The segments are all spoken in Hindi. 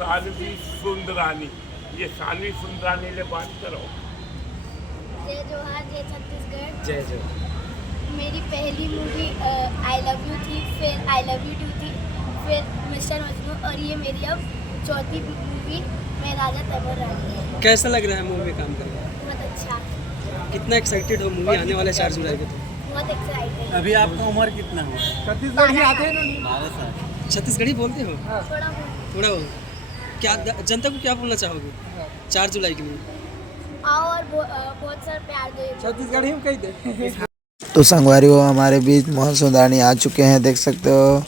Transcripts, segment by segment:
सानवी सुंदरानी, ये सानवी सुंदरानी ले बात करो। जय जोहार, जय छत्तीसगढ़। जय जय। मेरी पहली मूवी आई लव यू थी, फिर आई लव यू 2 थी, फिर मिस्टर मजनू, और ये मेरी अब चौथी मूवी मैं राजा तैमूर रानी है। कैसा लग रहा है मूवी में काम करके? बहुत अच्छा, कितना एक्साइटेड हो मूवी आने वाले 4 जुलाई को? बहुत एक्साइटेड। अभी आपका उम्र कितना हुआ? छत्तीसगढ़ ही आते हैं ना। 12 साल। छत्तीसगढ़ी बोलते हो? थोड़ा बहुत। थोड़ा हो। क्या जनता को क्या बोलना चाहोगे 4 जुलाई के लिए? आओ और बहुत सारा प्यार दो। छत्तीसगढ़ ही कही दे। तो संगवारी हमारे बीच मोहन सुंदरानी आ चुके हैं, देख सकते हो।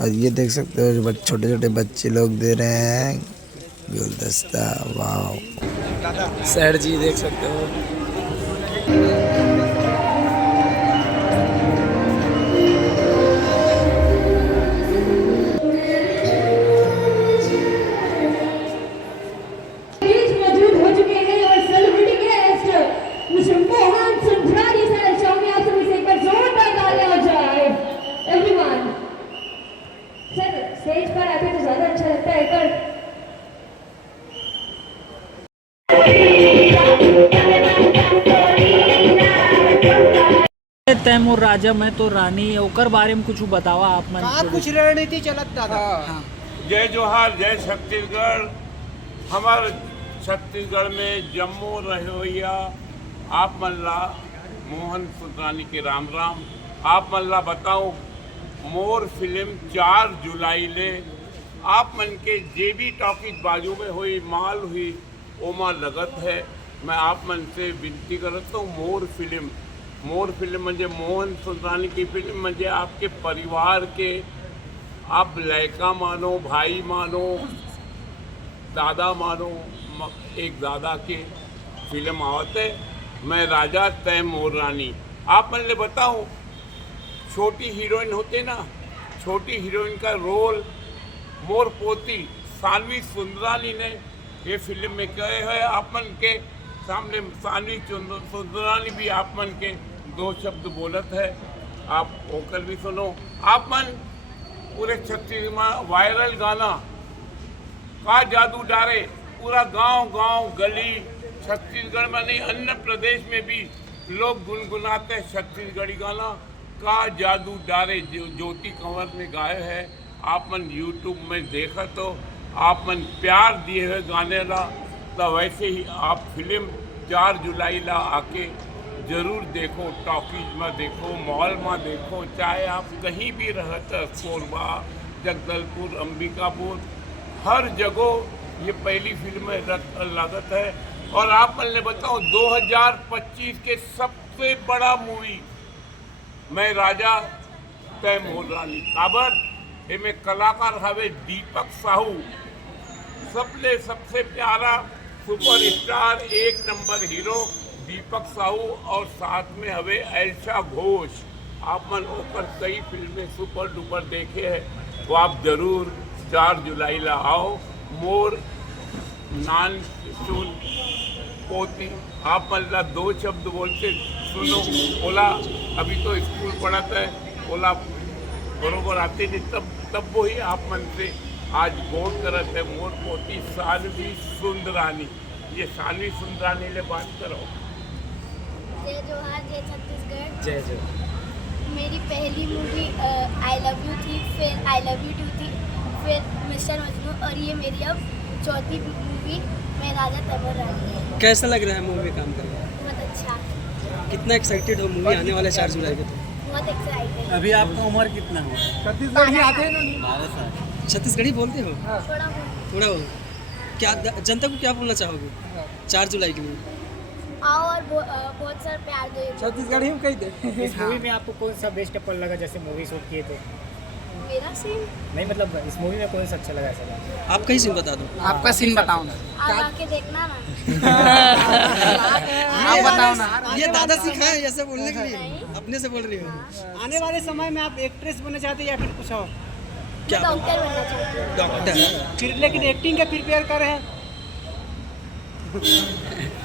और ये देख सकते हो जो छोटे छोटे बच्चे लोग दे रहे हैं गुलदस्ता। वाह सर जी देख सकते हो। स्टेज पर आते तो ज्यादा अच्छा लगता है पर तैमूर राजा में तो रानी ओकर बारे में कुछ बतावा आप मन का कुछ रणनीति चलत दादा। जय जोहार, जय छत्तीसगढ़। हमारे छत्तीसगढ़ में जम्मू रहोइया आप मल्ला मोहन सुंदरानी के राम राम। आप मल्ला बताओ मोर फिल्म 4 जुलाई ले आप मन के जेबी टॉकीज बाजू में हुई माल हुई ओमा लगत है। मैं आप मन से विनती करता हूँ मोर फिल्म म्हणजे मोहन सुंदरानी की फिल्म म्हणजे आपके परिवार के आप लड़का मानो, भाई मानो, दादा मानो, एक दादा के फिल्म आवत है। मैं राजा तैमूर रानी आप मन ले बताऊँ छोटी हीरोइन होते ना, छोटी हीरोइन का रोल मोर पोती सानवी सुंदरानी ने ये फिल्म में कहे है। आप मन के सामने सानवी सुंदरानी भी आप मन के 2 शब्द बोलत है, आप होकर भी सुनो। आप मन पूरे छत्तीसगढ़ में वायरल गाना का जादू डारे, पूरा गांव गली छत्तीसगढ़ में नहीं अन्य प्रदेश में भी लोग गुनगुनाते छत्तीसगढ़ी गाना का जादू डारे जो ज्योति कंवर ने गाए है। आप मन यूट्यूब में देखा तो आप मन प्यार दिए हुए गाने ला, तो वैसे ही आप फिल्म 4 जुलाई ला आके जरूर देखो, टॉकीज में देखो, मॉल में देखो, चाहे आप कहीं भी रहते कोरबा, जगदलपुर, अंबिकापुर, हर जगह ये पहली फिल्म लागत है। और आप मन ने बताओ 2025 के सबसे बड़ा मूवी मैं राजा तैमूर रानी काबर इनमें कलाकार हवे दीपक साहू, सबसे प्यारा सुपरस्टार 1 नंबर हीरो दीपक साहू, और साथ में हवे ऐशा घोष। आप मन ओकर कई फिल्में सुपर डुपर देखे हैं, तो आप जरूर 4 जुलाई ला आओ। मोर नान चून पोती आप मन ला 2 शब्द बोलते सुनो। ओला अभी तो स्कूल पढ़ाता है, ओला बरोबर आते नहीं, तब वही आप मन से आज बोल करते है मोर पोती सानवी सुंदरानी, ये सानवी सुंदरानी ले बात करो। जय जोहार, जय छत्तीसगढ़। जय जय। मेरी पहली मूवी आई लव यू थी, फिर आई लव यू 2 थी, फिर मिस्टर मजनू, और ये मेरी अब चौथी मूवी मैं राजा तैमूर रानी है। कैसा लग रहा है मूवी में काम करके? बहुत अच्छा, कितना एक्साइटेड हो मूवी आने वाले 4 जुलाई को? बहुत एक्साइटेड। अभी आपका उम्र कितना हुआ? छत्तीसगढ़ ही आते हैं ना। 12 साल। छत्तीसगढ़ी बोलते हो? थोड़ा बहुत। थोड़ा हो। क्या जनता को क्या बोलना चाहोगे 4 जुलाई के लिए? आओ और बहुत सारा प्यार दो। छत्तीसगढ़ ही कही दे। इस मूवी में आपको कौन सा बेस्ट पल लगा जैसे मूवी शूट किए थे? मेरा सीन नहीं मतलब इस मूवी में कौन सा अच्छा लगा ऐसा? आपका ही सीन बता दो। आपका सीन बताओ ना। आप आके देखना ना। आप बताओ ना। ये दादा सिखाए ऐसे बोलने के लिए, अपने से बोल रही हो? आने वाले समय में आप एक्ट्रेस बनना चाहते हैं या फिर कुछ और? क्या डॉक्टर बनना चाहती हूँ। डॉक्टर? फिर लेकिन एक्टिंग का प्रिपेयर कर रहे हैं।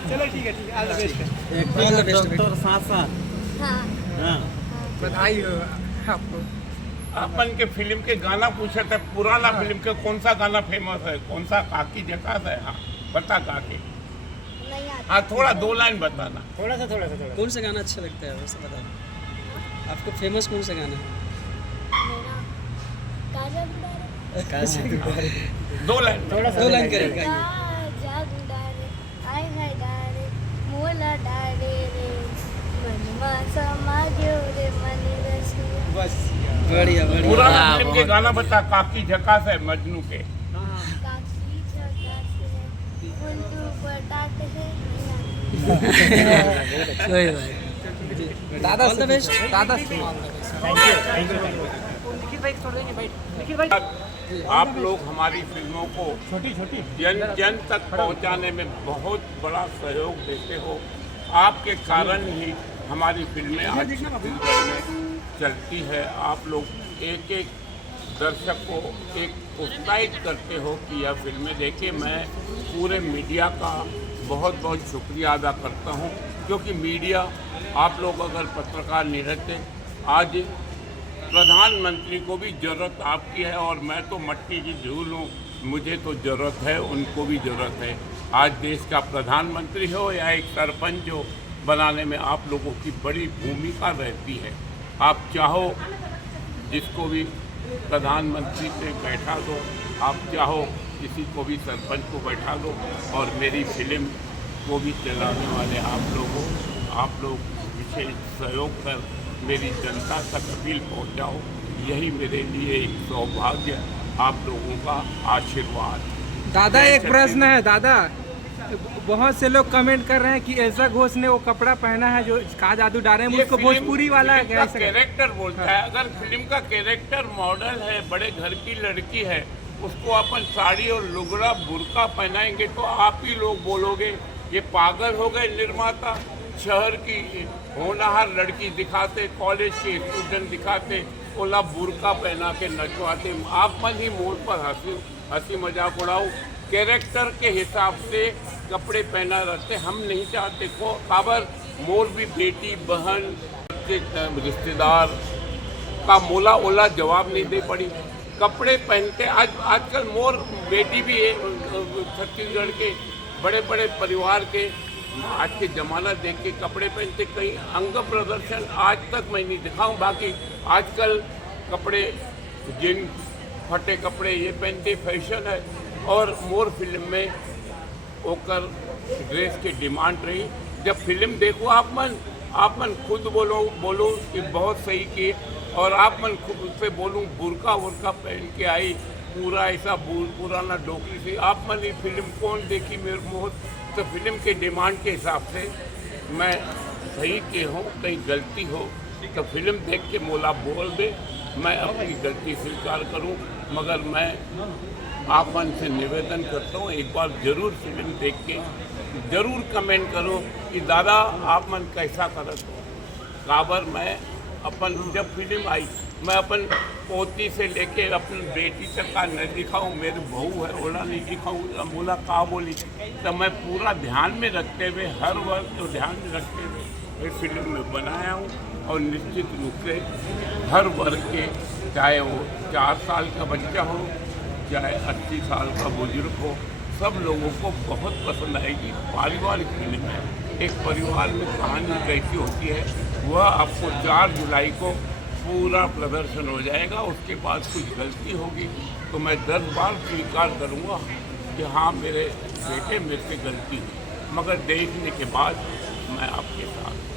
चलो ठीक है ऑल द बेस्ट। एक डॉक्टर साथ साथ। हाँ। हाँ बधाई हो आपको। अपन के फिल्म के गाना पूछे थे, पुराना फिल्म के कौन सा गाना फेमस है, कौन सा काकी झकास है? हाँ बता काकी। नहीं आता। हाँ थोड़ा 2 लाइन बताना। कौन सा गाना अच्छा लगता है वैसे बता दो। आपको फेमस कौन सा गाना है? मेरा काजा गुंडारे। 2 लाइन। 2 लाइन करेगा। काजा गुंडारे आय हाय डारे मोला डारे रे मनमा समाग्यो रे मनी रसिया। बस बढ़िया बढ़िया। पुराना फिल्म के गाना बता, काकी झकास है मजनू के। काकी झकास है फुलटू पटाखे है। कोई बात। दादा ऑल द बेस्ट। दादा आप लोग हमारी फिल्मों को जन जन तक पहुंचाने में बहुत बड़ा सहयोग देते हो। आपके कारण ही हमारी फिल्में आज छत्तीसगढ़ में चलती है। आप लोग एक एक दर्शक को एक उत्साहित करते हो कि यह फिल्में देखें। मैं पूरे मीडिया का बहुत बहुत शुक्रिया अदा करता हूं, क्योंकि मीडिया, आप लोग अगर पत्रकार नहीं रहते, आज प्रधानमंत्री को भी ज़रूरत आपकी है। और मैं तो मट्टी की धूल हूँ, मुझे तो ज़रूरत है, उनको भी ज़रूरत है। आज देश का प्रधानमंत्री हो या एक सरपंच हो, बनाने में आप लोगों की बड़ी भूमिका रहती है। आप चाहो जिसको भी प्रधानमंत्री से बैठा दो, आप चाहो किसी को भी सरपंच को बैठा दो, और मेरी फिल्म को भी चलाने वाले आप लोग हो। आप लोग विशेष सहयोग कर मेरी जनता तक अपील पहुंचाओ। यही मेरे लिए एक सौभाग्य, आप लोगों का आशीर्वाद। दादा एक प्रश्न है दादा, बहुत से लोग कमेंट कर रहे हैं कि ऐसा घोष ने वो कपड़ा पहना है जो का जादू डाले हैं, उसको भोजपुरी वाला है क्या? कैरेक्टर बोलता है। अगर फिल्म का कैरेक्टर मॉडल है, बड़े घर की लड़की है, उसको अपन साड़ी और लुगड़ा बुर्का पहनाएंगे तो आप ही लोग बोलोगे ये पागल हो गए निर्माता। शहर की होनहार लड़की दिखाते, कॉलेज के स्टूडेंट दिखाते, ओला बुर्का पहना के नचवाते। आप मन ही मोड़ पर हंसी मजाक उड़ाओ। कैरेक्टर के हिसाब से कपड़े पहना रहते, हम नहीं चाहते को खबर। मोर भी बेटी बहन के रिश्तेदार का मोला ओला जवाब नहीं दे पड़ी, कपड़े पहनते। आजकल मोर बेटी भी है छत्तीसगढ़ के बड़े बड़े परिवार के, आज के ज़माना देख के कपड़े पहनते। कहीं अंग प्रदर्शन आज तक मैं नहीं दिखाऊं। बाकी आजकल कपड़े जीन्स फटे कपड़े ये पहनते, फैशन है। और मोर फिल्म में ओकर ड्रेस की डिमांड रही। जब फिल्म देखो आप मन खुद बोलो कि बहुत सही की, और आप मन खुद से बोलूँ बुर्का वुर्का पहन के आई, पूरा ऐसा पुराना डोकरी से। आप मन ये फिल्म कौन देखी मेरे मोह? तो फिल्म के डिमांड के हिसाब से मैं सही के हूँ, कहीं गलती हो तो फिल्म देख के मोला बोल दे, मैं अपनी गलती स्वीकार करूँ। मगर मैं आप मन से निवेदन करता हूँ, एक बार ज़रूर फिल्म देख के ज़रूर कमेंट करो कि दादा आप मन कैसा करत हो। काबर मैं अपन जब फिल्म आई, मैं अपन पोती से लेके अपनी बेटी तक का न दिखाऊँ, मेरी बहू है ओला नहीं दिखाऊँ, बोला का बोली, तो मैं पूरा ध्यान में रखते हुए, हर वर्ग को ध्यान में रखते हुए इस फिल्म में बनाया हूँ। और निश्चित रूप से हर वर्ग के, चाहे वो 4 साल का बच्चा हो, चाहे 80 साल का बुजुर्ग हो, सब लोगों को बहुत पसंद आएगी। पारिवारिक फिल्म है, एक परिवार में कहानी कैसी होती है वह आपको 4 जुलाई को पूरा प्रदर्शन हो जाएगा। उसके बाद कुछ गलती होगी तो मैं 10 बार स्वीकार करूँगा कि हाँ मेरे बेटे मेरे से गलती हुई, मगर देखने के बाद मैं आपके साथ